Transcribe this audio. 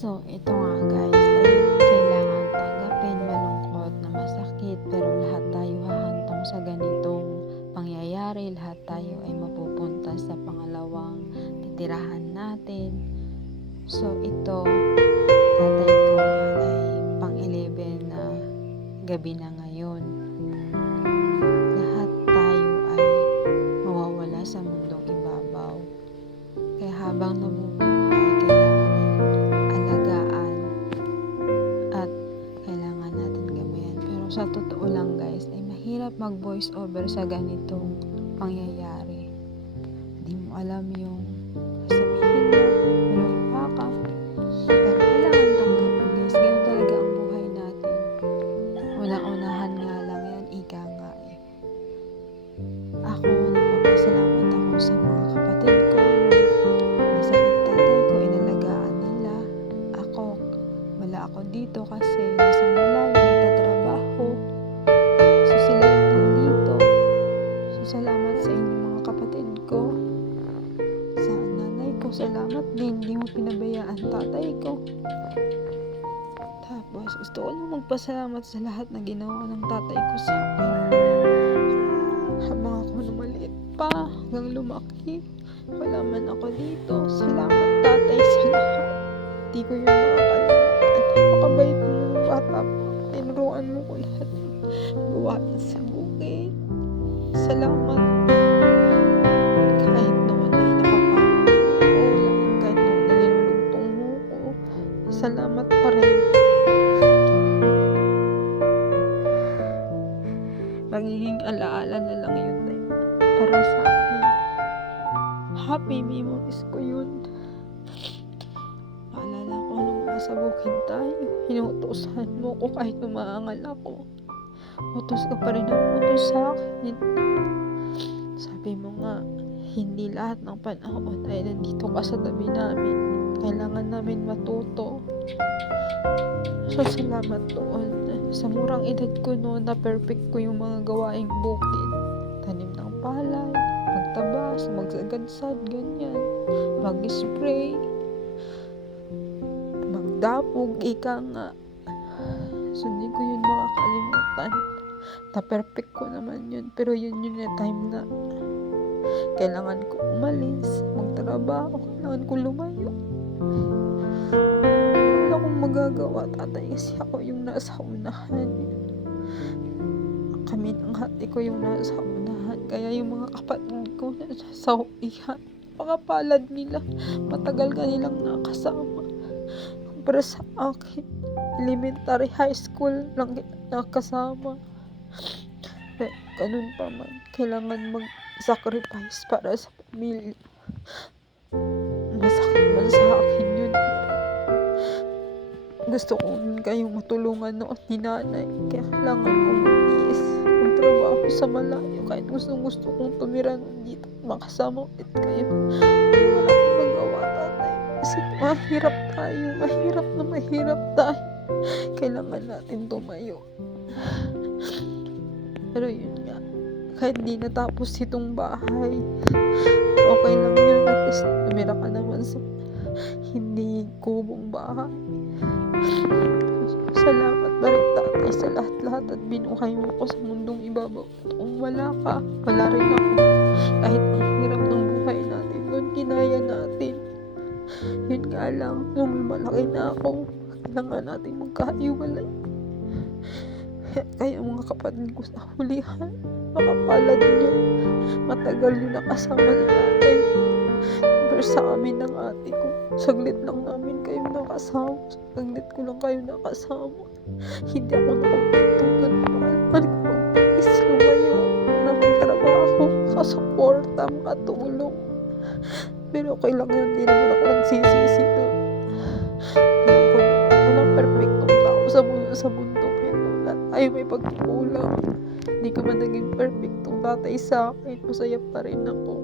So, ito nga guys, ay kailangan tanggapin, malungkot na masakit, pero lahat tayo hahantong sa ganitong pangyayari, lahat tayo ay mapupunta sa pangalawang titirahan natin. So, ito, tatay ko ay pang-11 na gabi na ngayon. Lahat tayo ay mawawala sa mundong ibabaw. Kaya habang nabubuhay, mag voice over sa ganitong pangyayari. Hindi mo alam yung Tapos, gusto ko lang magpasalamat sa lahat na ginawa ng tatay ko sa akin. Habang ako na maliit pa, hanggang lumaki, wala man ako dito. Salamat tatay sa lahat. Hindi ko yun makakalimutan. Napakabait mo ng bata. Tinuruan mo ko lahat gawain sa bukid. Salamat. Happy memories ko yun. Maalala ko nung nasa bukid tayo, inuutosan mo ko kahit umaangal ako. Utos ka pa rin ang utos sa akin. Sabi mo nga, hindi lahat ng panahon ay nandito ka sa tabi namin. Kailangan namin matuto. So, salamat doon. Sa murang edad ko noon na perfect ko yung mga gawaing bukid. Tanim ng palay, magtabas, magsagadsad, ganyan. Mag-spray, magdapog, ika nga. So, hindi ko yun makakalimutan. Na perfect ko naman yun. Pero yun yun na time na kailangan ko umalis, magtrabaho, kailangan ko lumayo. Wala akong magagawa, tatay, kasi ako yung nasa unahan. Kami ng hati ko yung nasa unahan. Kaya yung mga kapatid ko na sa uihan, pakapalad nila. Matagal ka nilang nakasama. Pero sa akin, elementary high school lang nakasama. Pero ganun pa man, kailangan mag-sacrifice para sa pamilya. Masakit man sa akin yun. Gusto ko kayong matulungan noon ni nanay. Kaya kailangan kong mag-iis. Magtrabaho sa malayo. Kahit gusto gusto kong tumira dito. Makasama ulit kayo. Pero wala akong magawa tatay. Kasi mahirap tayo. Mahirap na mahirap tayo. Kailangan natin tumayo. Pero yun nga. Kahit di natapos itong bahay. Okay lang yun. At least tumira ka naman sa hindi kubong bahay. Salamat pa rin tatay sa lahat-lahat at binuhay mo ko sa mundong ibabaw. Kung wala ka, wala rin ako. Kahit ang hirap ng buhay natin, doon kinaya natin. Yun nga lang, nung malaki na ako, kailangan natin magkahiwalay. Kaya mga kapatid ko sa hulihan, makapalad niyo. Matagal niyo nakasama ni tatay. Pero sa amin ng ate ko, saglit lang namin kayo nakasama. Saglit ko lang kayo nakasama. Hindi ako. Kailangan ko magtiis lumayo na magtrabaho, makasuporta, makatulong. Pero okay lang yun, hindi naman ako nagsisisi na. Alam ko na, walang perfectong tao sa mundo, sa mundo ito. Lahat tayo may pagkukulang. Hindi ko man naging perfectong tatay sa akin. Masaya pa rin ako.